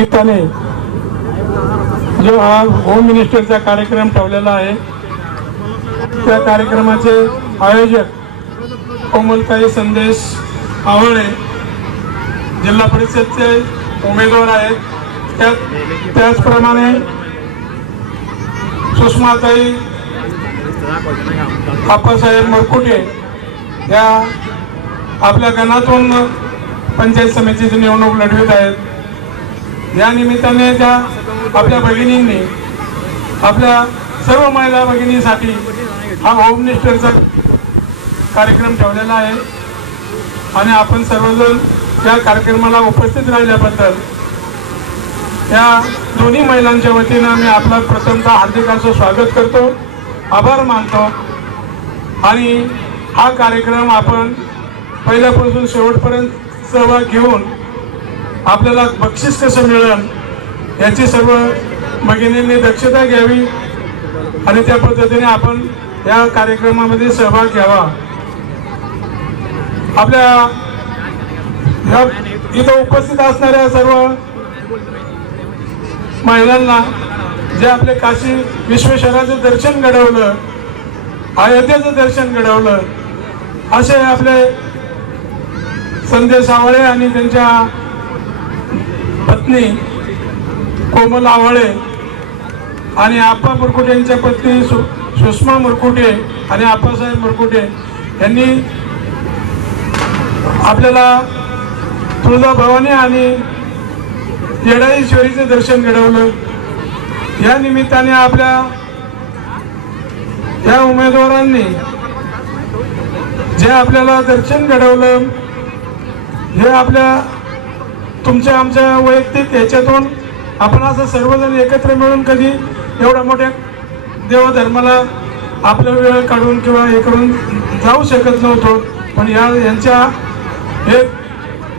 निमित्ताने जो हा होम मिनिस्टरचा कार्यक्रम ठेवलेला आहे त्या कार्यक्रमाचे आयोजक कोमलताई संदेश आवळे जिल्हा परिषदचे उमेदवार आहेत। त्याचप्रमाणे सुषमाताई आप्पासाहेब मरकुटे या आपल्या गणातून पंचायत समितीची निवडणूक लढवित आहेत। या निमित्ताने त्या आपल्या भगिनींनी आपल्या सर्व महिला भगिनीसाठी हा होम मिनिस्टरचा कार्यक्रम ठेवलेला आहे आणि आपण सर्वजण या कार्यक्रमाला उपस्थित राहिल्याबद्दल या दोन्ही महिलांच्या वतीनं मी आपला प्रथमतः हार्दिक असं स्वागत करतो, आभार मानतो। आणि हा कार्यक्रम आपण पहिल्यापासून शेवटपर्यंत सहभाग घेऊन आपल्याला बक्षीस कसं मिळेल याची सर्व भगिनींनी दक्षता घ्यावी आणि त्या पद्धतीने आपण या कार्यक्रमामध्ये सहभाग घ्यावा। आपल्या इथं उपस्थित असणाऱ्या सर्व महिलांना जे आपले काशी विश्वेश्वराचं दर्शन घडवलं, अयोध्येचं दर्शन घडवलं, असे आपले संदेश आवळे आणि त्यांच्या पत्नी कोमल आवळे आणि आप्पा मुरकुटे यांच्या पत्नी सुषमा मुरकुटे आणि आप्पासाहेब मुरकुटे यांनी आपल्याला तुळजाभवानी आणि येडाईश्वरीचं दर्शन घडवलं। या निमित्ताने आपल्या या उमेदवारांनी जे आपल्याला दर्शन घडवलं हे आपल्या तुमच्या आमच्या वैयक्तिक ह्याच्यातून आपण असं सर्वजण एकत्र मिळून कधी एवढ्या मोठ्या देवधर्माला आपला वेळ काढून किंवा हे करून जाऊ शकत नव्हतो, पण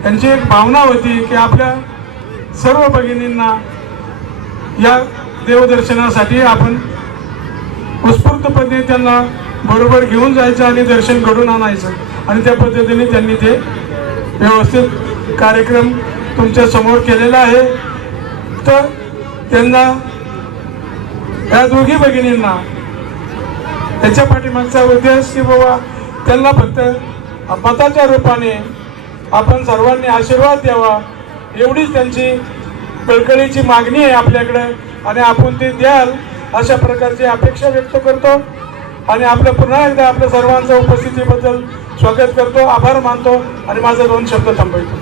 यांची एक भावना होती की आपल्या सर्व भगिनींना या देवदर्शनासाठी आपण उत्स्फूर्तपणे त्यांना बरोबर घेऊन जायचं आणि दर्शन घडून आणायचं आणि त्या पद्धतीने त्यांनी ते व्यवस्थित कार्यक्रम तुमच्या समोर केलेला आहे। तर त्यांना या दोघी भगिनींना त्याच्या पाठीमागचा उद्देश की बाबा त्यांना फक्त मताच्या रूपाने आपण सर्वांनी आशीर्वाद द्यावा एवढीच त्यांची कळकळीची मागणी आहे आपल्याकडे आणि आपण ते द्याल अशा प्रकारची अपेक्षा व्यक्त करतो आणि आपलं पुन्हा एकदा आपल्या सर्वांच्या उपस्थितीबद्दल स्वागत करतो, आभार मानतो आणि माझे 2 शब्द थांबवतो।